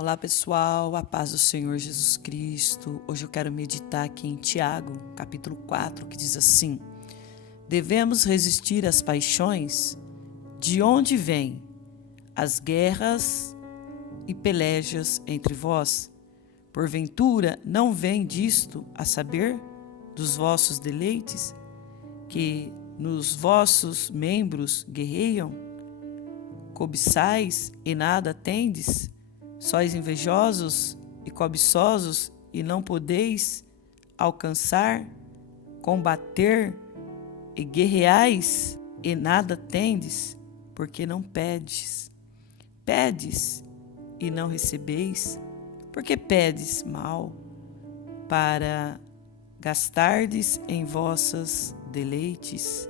Olá pessoal, a paz do Senhor Jesus Cristo. Hoje eu quero meditar aqui em Tiago, capítulo 4, que diz assim: devemos resistir às paixões? De onde vêm as guerras e pelejas entre vós? Porventura não vem disto a saber dos vossos deleites, que nos vossos membros guerreiam? Cobiçais e nada tendes? Sois invejosos e cobiçosos e não podeis alcançar, combater e guerreais e nada tendes, porque não pedes. Pedes e não recebeis, porque pedes mal, para gastardes em vossas deleites.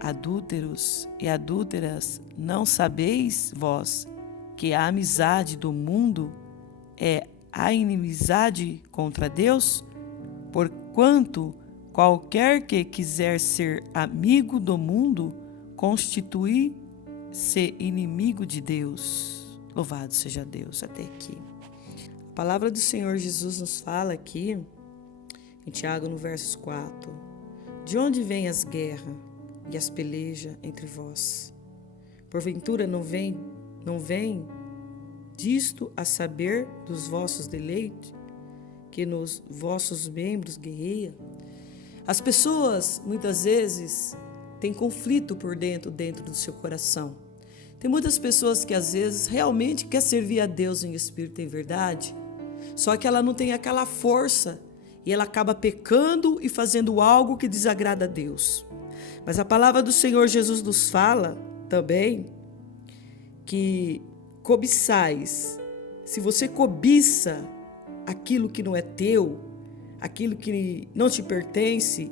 Adúlteros e adúlteras, não sabeis vós que a amizade do mundo é a inimizade contra Deus? Porquanto qualquer que quiser ser amigo do mundo constitui-se inimigo de Deus. Louvado seja Deus até aqui. A palavra do Senhor Jesus nos fala aqui, em Tiago, no verso 4, de onde vêm as guerras e as pelejas entre vós? Porventura não vem disto a saber dos vossos deleites, que nos vossos membros guerreia? As pessoas, muitas vezes, têm conflito por dentro do seu coração. Tem muitas pessoas que, às vezes, realmente quer servir a Deus em espírito e em verdade, só que ela não tem aquela força e ela acaba pecando e fazendo algo que desagrada a Deus. Mas a palavra do Senhor Jesus nos fala também que cobiçais. Se você cobiça aquilo que não é teu, aquilo que não te pertence,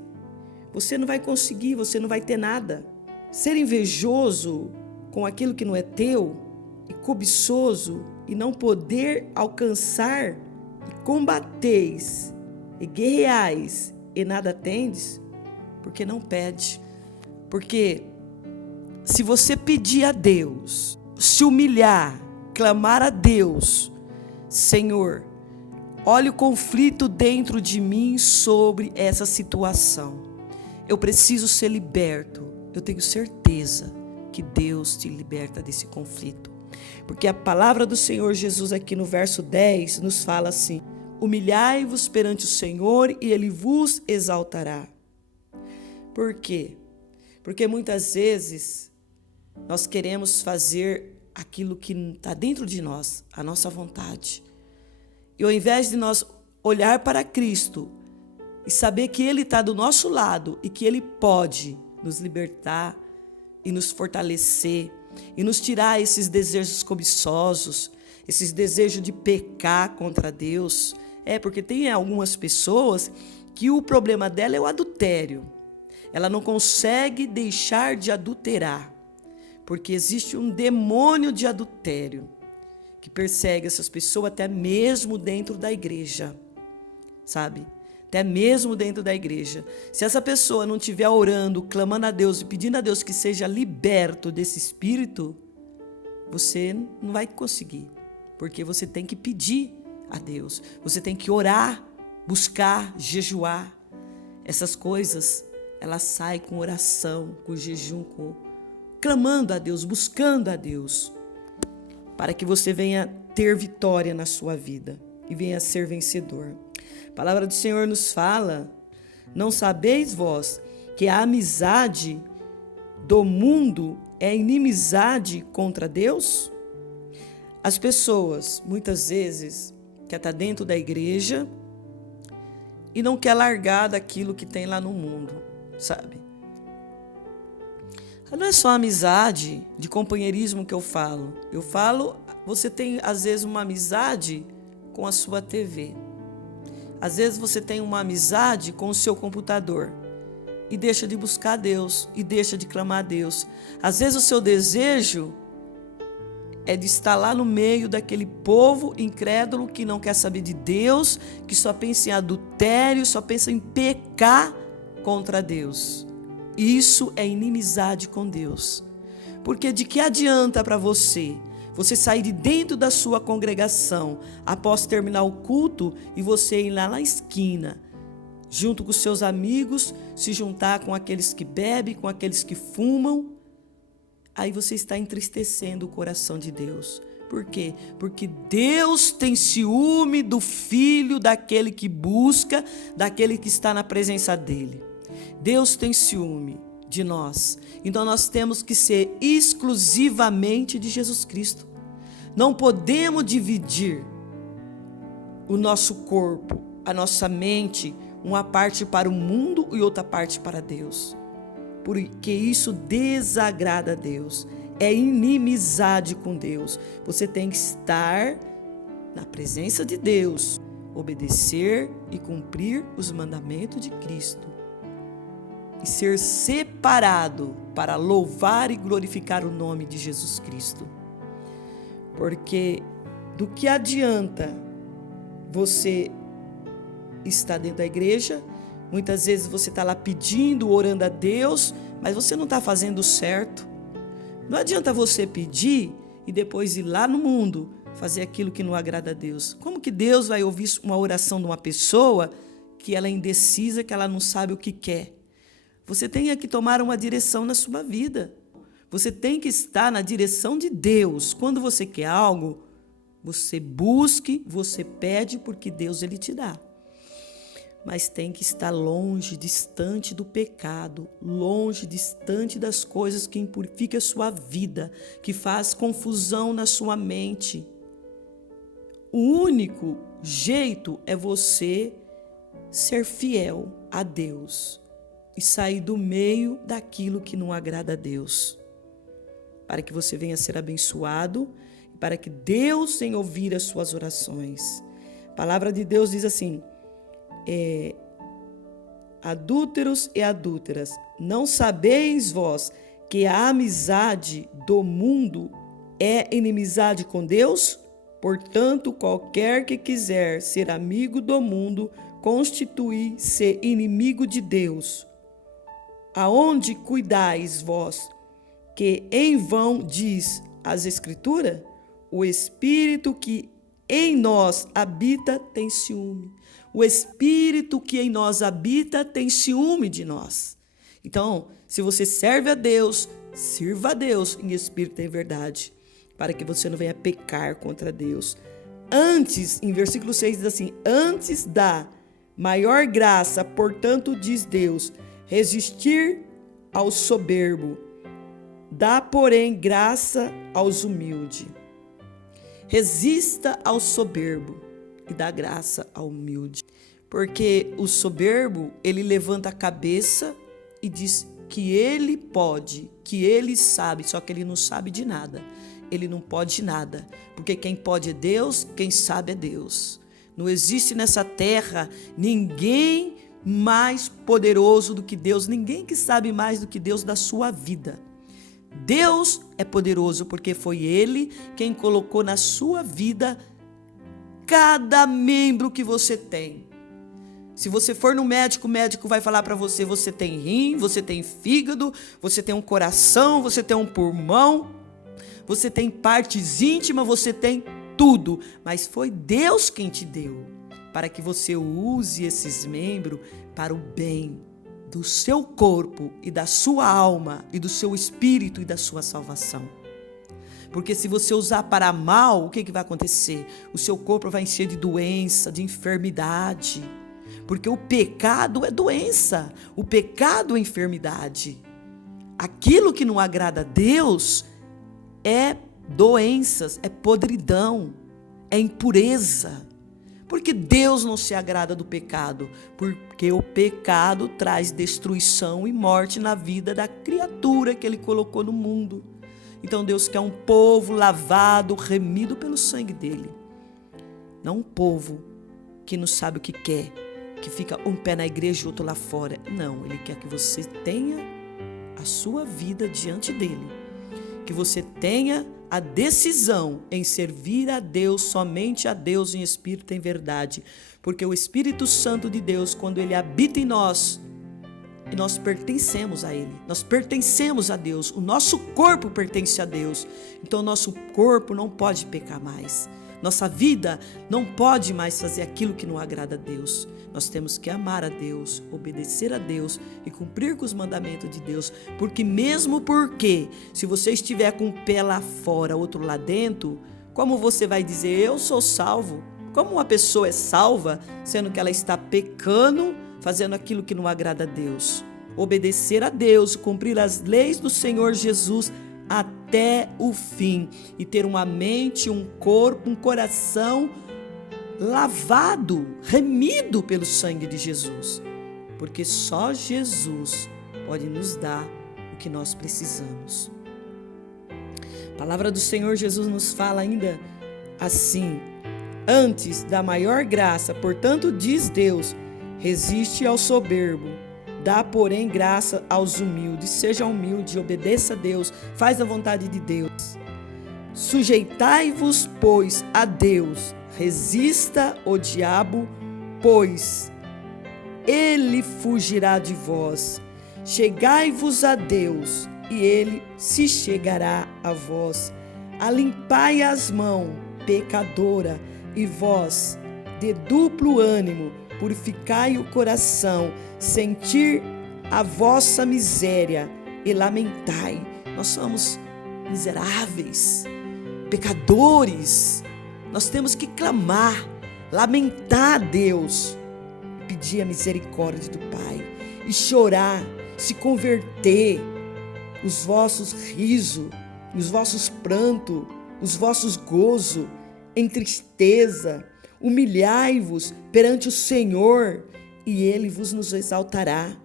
você não vai conseguir, você não vai ter nada. Ser invejoso com aquilo que não é teu e cobiçoso e não poder alcançar, e combateis e guerreais e nada tendes, porque não pede. Porque se você pedir a Deus, se humilhar, clamar a Deus: Senhor, olha o conflito dentro de mim sobre essa situação. Eu preciso ser liberto. Eu tenho certeza que Deus te liberta desse conflito. Porque a palavra do Senhor Jesus aqui no verso 10 nos fala assim: humilhai-vos perante o Senhor e Ele vos exaltará. Por quê? Porque muitas vezes nós queremos fazer aquilo que está dentro de nós, a nossa vontade. E ao invés de nós olhar para Cristo e saber que Ele está do nosso lado e que Ele pode nos libertar e nos fortalecer e nos tirar esses desejos cobiçosos, esses desejos de pecar contra Deus. Porque tem algumas pessoas que o problema dela é o adultério. Ela não consegue deixar de adulterar, porque existe um demônio de adultério que persegue essas pessoas até mesmo dentro da igreja, sabe? Até mesmo dentro da igreja. Se essa pessoa não estiver orando, clamando a Deus e pedindo a Deus que seja liberto desse espírito, você não vai conseguir, porque você tem que pedir a Deus, você tem que orar, buscar, jejuar. Essas coisas, elas saem com oração, com jejum, clamando a Deus, buscando a Deus, para que você venha ter vitória na sua vida e venha ser vencedor. A palavra do Senhor nos fala: não sabeis vós que a amizade do mundo é inimizade contra Deus? As pessoas, muitas vezes, quer estar dentro da igreja e não quer largar daquilo que tem lá no mundo, sabe? Não é só amizade de companheirismo que eu falo. Eu falo, você tem às vezes uma amizade com a sua TV. Às vezes você tem uma amizade com o seu computador e deixa de buscar a Deus e deixa de clamar a Deus. Às vezes o seu desejo é de estar lá no meio daquele povo incrédulo que não quer saber de Deus, que só pensa em adultério, só pensa em pecar contra Deus. Isso é inimizade com Deus. Porque de que adianta para você Você sair de dentro da sua congregação, após terminar o culto, e você ir lá na esquina, junto com seus amigos, se juntar com aqueles que bebem, com aqueles que fumam, aí você está entristecendo o coração de Deus. Por quê? Porque Deus tem ciúme do filho daquele que busca, daquele que está na presença dele. Deus tem ciúme de nós. Então nós temos que ser exclusivamente de Jesus Cristo. Não podemos dividir o nosso corpo, a nossa mente, uma parte para o mundo e outra parte para Deus. Porque isso desagrada a Deus. É inimizade com Deus. Você tem que estar na presença de Deus, obedecer e cumprir os mandamentos de Cristo. E ser separado para louvar e glorificar o nome de Jesus Cristo. Porque do que adianta você estar dentro da igreja, muitas vezes você está lá pedindo, orando a Deus, mas você não está fazendo certo. Não adianta você pedir e depois ir lá no mundo fazer aquilo que não agrada a Deus. Como que Deus vai ouvir uma oração de uma pessoa que ela é indecisa, que ela não sabe o que quer? Você tem que tomar uma direção na sua vida. Você tem que estar na direção de Deus. Quando você quer algo, você busque, você pede, porque Deus ele te dá. Mas tem que estar longe, distante do pecado, longe, distante das coisas que impurificam a sua vida, que faz confusão na sua mente. O único jeito é você ser fiel a Deus e sair do meio daquilo que não agrada a Deus, para que você venha a ser abençoado, para que Deus venha ouvir as suas orações. A palavra de Deus diz assim: adúlteros e adúlteras, não sabeis vós que a amizade do mundo é inimizade com Deus? Portanto, qualquer que quiser ser amigo do mundo, constitui-se inimigo de Deus. Aonde cuidais vós, que em vão diz as Escrituras? O Espírito que em nós habita tem ciúme. O Espírito que em nós habita tem ciúme de nós. Então, se você serve a Deus, sirva a Deus em espírito e em verdade, para que você não venha pecar contra Deus. Antes, em versículo 6 diz assim: antes da maior graça, portanto, diz Deus, resistir ao soberbo, dá, porém, graça aos humildes. Resista ao soberbo e dá graça ao humilde. Porque o soberbo, ele levanta a cabeça e diz que ele pode, que ele sabe, só que ele não sabe de nada. Ele não pode nada, porque quem pode é Deus, quem sabe é Deus. Não existe nessa terra ninguém mais poderoso do que Deus, ninguém que sabe mais do que Deus da sua vida. Deus é poderoso porque foi Ele quem colocou na sua vida cada membro que você tem. Se você for no médico, o médico vai falar para você: você tem rim, você tem fígado, você tem um coração, você tem um pulmão, você tem partes íntimas, você tem tudo. Mas foi Deus quem te deu, para que você use esses membros para o bem do seu corpo e da sua alma e do seu espírito e da sua salvação. Porque se você usar para mal, o que vai acontecer? O seu corpo vai encher de doença, de enfermidade. Porque o pecado é doença, o pecado é enfermidade. Aquilo que não agrada a Deus é doenças, é podridão, é impureza. Porque Deus não se agrada do pecado, porque o pecado traz destruição e morte na vida da criatura que Ele colocou no mundo. Então Deus quer um povo lavado, remido pelo sangue dEle. Não um povo que não sabe o que quer, que fica um pé na igreja e outro lá fora. Não, Ele quer que você tenha a sua vida diante dEle. Que você tenha a decisão em servir a Deus, somente a Deus em espírito e em verdade. Porque o Espírito Santo de Deus, quando Ele habita em nós, e nós pertencemos a Ele, nós pertencemos a Deus, o nosso corpo pertence a Deus, então o nosso corpo não pode pecar mais, nossa vida não pode mais fazer aquilo que não agrada a Deus. Nós temos que amar a Deus, obedecer a Deus e cumprir com os mandamentos de Deus, porque se você estiver com um pé lá fora, outro lá dentro, como você vai dizer, eu sou salvo? Como uma pessoa é salva, sendo que ela está pecando, fazendo aquilo que não agrada a Deus? Obedecer a Deus, cumprir as leis do Senhor Jesus até o fim e ter uma mente, um corpo, um coração lavado, remido pelo sangue de Jesus, porque só Jesus pode nos dar o que nós precisamos. A palavra do Senhor Jesus nos fala ainda assim: antes da maior graça, portanto, diz Deus, resiste ao soberbo, dá, porém, graça aos humildes. Seja humilde, obedeça a Deus, faz a vontade de Deus. Sujeitai-vos, pois, a Deus, resista o diabo, pois ele fugirá de vós. Chegai-vos a Deus, e ele se chegará a vós. Alimpai as mãos, pecadora, e vós, de duplo ânimo, purificai o coração, sentir a vossa miséria e lamentai. Nós somos miseráveis, pecadores. Nós temos que clamar, lamentar a Deus, pedir a misericórdia do Pai e chorar, se converter. Os vossos risos, os vossos prantos, os vossos gozos em tristeza, humilhai-vos perante o Senhor e Ele vos nos exaltará.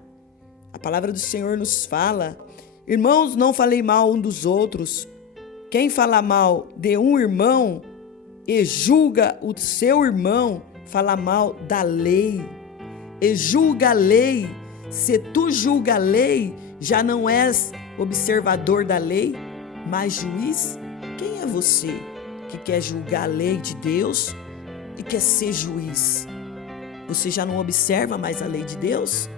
A palavra do Senhor nos fala: irmãos, não falei mal um dos outros. Quem fala mal de um irmão e julga o seu irmão, fala mal da lei. E julga a lei. Se tu julga a lei, já não és observador da lei, mas juiz. Quem é você que quer julgar a lei de Deus e quer ser juiz? Você já não observa mais a lei de Deus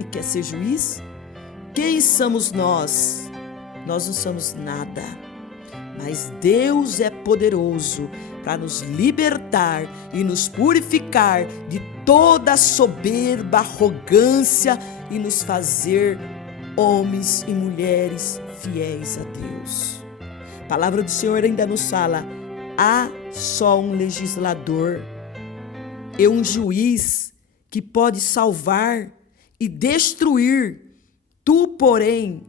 e quer ser juiz? Quem somos nós? Nós não somos nada, mas Deus é poderoso para nos libertar e nos purificar de toda soberba, arrogância e nos fazer homens e mulheres fiéis a Deus. A palavra do Senhor ainda nos fala: há só um legislador e um juiz que pode salvar e destruir. Tu, porém,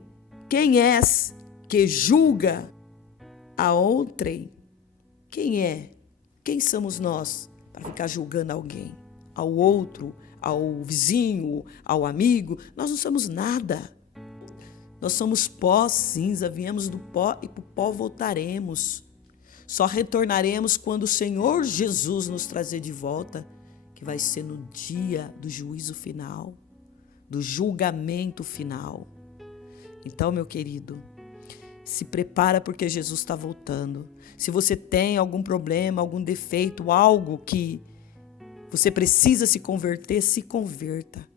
quem és que julga a outrem? Quem é? Quem somos nós para ficar julgando alguém? Ao outro, ao vizinho, ao amigo? Nós não somos nada. Nós somos pó, cinza, viemos do pó e para o pó voltaremos. Só retornaremos quando o Senhor Jesus nos trazer de volta, que vai ser no dia do juízo final, do julgamento final. Então, meu querido, se prepara porque Jesus está voltando. Se você tem algum problema, algum defeito, algo que você precisa se converter, se converta.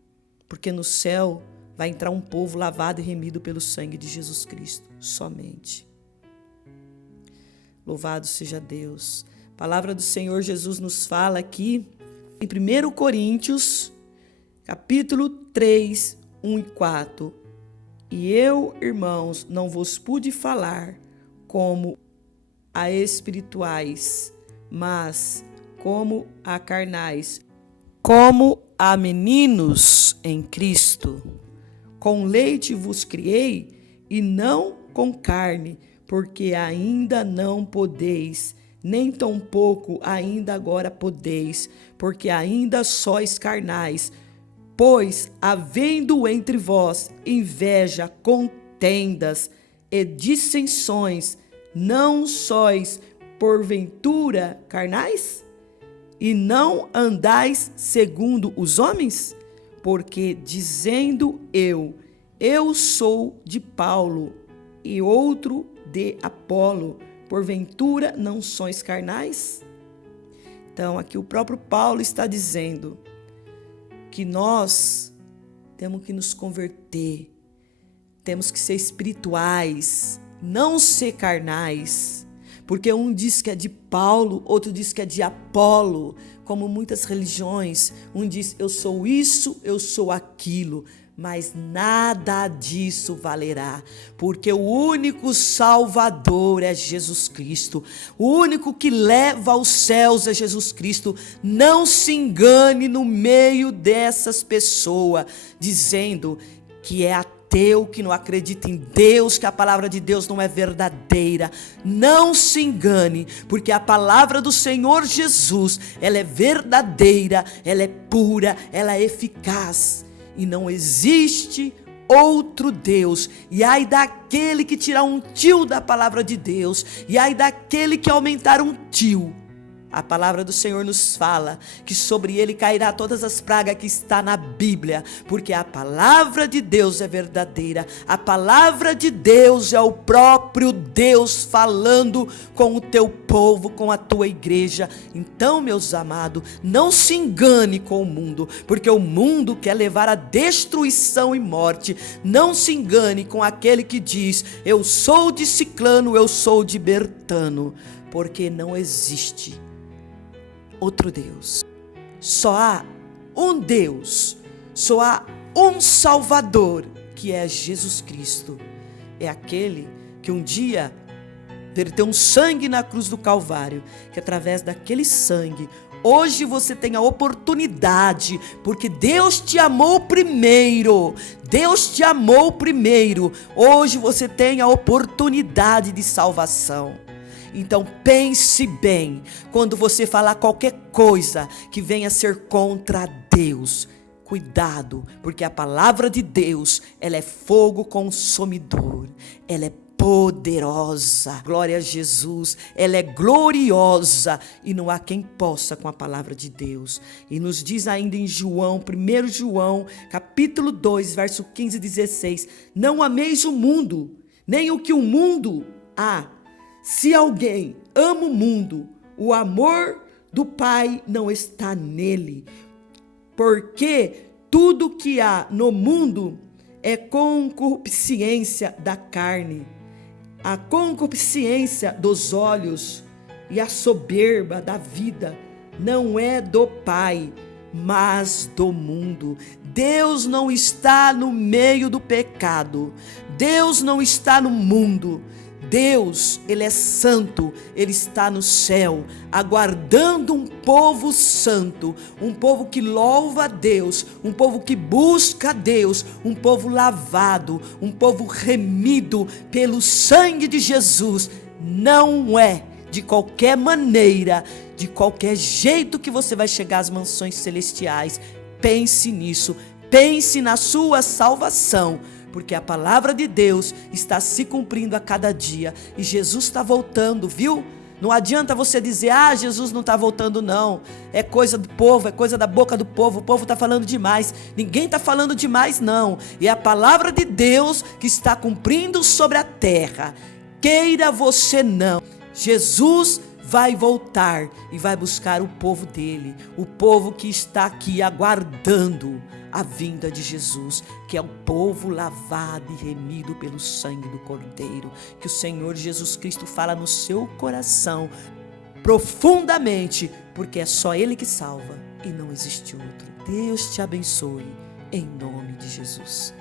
Porque no céu vai entrar um povo lavado e remido pelo sangue de Jesus Cristo, somente. Louvado seja Deus. A palavra do Senhor Jesus nos fala aqui em 1 Coríntios, capítulo 3, 1 e 4. E eu, irmãos, não vos pude falar como a espirituais, mas como a carnais, como a meninos em Cristo. Com leite vos criei, e não com carne, porque ainda não podeis, nem tampouco ainda agora podeis, porque ainda sois carnais. Pois, havendo entre vós inveja, contendas e dissensões, não sois, porventura, carnais? E não andais segundo os homens? Porque, dizendo eu sou de Paulo, e outro de Apolo, porventura não sois carnais? Então, aqui o próprio Paulo está dizendo que nós temos que nos converter, temos que ser espirituais, não ser carnais, porque um diz que é de Paulo, outro diz que é de Apolo, como muitas religiões, um diz eu sou isso, eu sou aquilo, mas nada disso valerá, porque o único Salvador é Jesus Cristo, o único que leva aos céus é Jesus Cristo. Não se engane no meio dessas pessoas, dizendo que é ateu, que não acredita em Deus, que a palavra de Deus não é verdadeira. Não se engane, porque a palavra do Senhor Jesus, ela é verdadeira, ela é pura, ela é eficaz. E não existe outro Deus. E ai daquele que tirar um tio da palavra de Deus, e ai daquele que aumentar um tio. A palavra do Senhor nos fala que sobre ele cairá todas as pragas que está na Bíblia, porque a palavra de Deus é verdadeira. A palavra de Deus é o próprio Deus falando com o teu povo, com a tua igreja. Então, meus amados, não se engane com o mundo, porque o mundo quer levar a destruição e morte. Não se engane com aquele que diz, eu sou de Ciclano, eu sou de Bertano, porque não existe outro Deus. Só há um Deus, só há um Salvador, que é Jesus Cristo. É aquele que um dia verteu um sangue na cruz do Calvário, que através daquele sangue, hoje você tem a oportunidade, porque Deus te amou primeiro. Deus te amou primeiro. Hoje você tem a oportunidade de salvação. Então pense bem, quando você falar qualquer coisa que venha a ser contra Deus, cuidado, porque a palavra de Deus, ela é fogo consumidor, ela é poderosa, glória a Jesus, ela é gloriosa e não há quem possa com a palavra de Deus. E nos diz ainda em João, 1 João, capítulo 2, verso 15 e 16, não ameis o mundo, nem o que o mundo há. Se alguém ama o mundo, o amor do Pai não está nele, porque tudo que há no mundo é concupiscência da carne, a concupiscência dos olhos e a soberba da vida não é do Pai, mas do mundo. Deus não está no meio do pecado, Deus não está no mundo. Deus, Ele é santo, Ele está no céu, aguardando um povo santo, um povo que louva a Deus, um povo que busca a Deus, um povo lavado, um povo remido pelo sangue de Jesus. Não é de qualquer maneira, de qualquer jeito que você vai chegar às mansões celestiais. Pense nisso, pense na sua salvação, porque a palavra de Deus está se cumprindo a cada dia e Jesus está voltando, viu? Não adianta você dizer, Jesus não está voltando não, é coisa do povo, é coisa da boca do povo, o povo está falando demais. Ninguém está falando demais não, e é a palavra de Deus que está cumprindo sobre a terra, queira você não. Jesus vai voltar e vai buscar o povo dele, o povo que está aqui aguardando a vinda de Jesus, que é o povo lavado e remido pelo sangue do Cordeiro. Que o Senhor Jesus Cristo fala no seu coração profundamente, porque é só Ele que salva e não existe outro. Deus te abençoe, em nome de Jesus.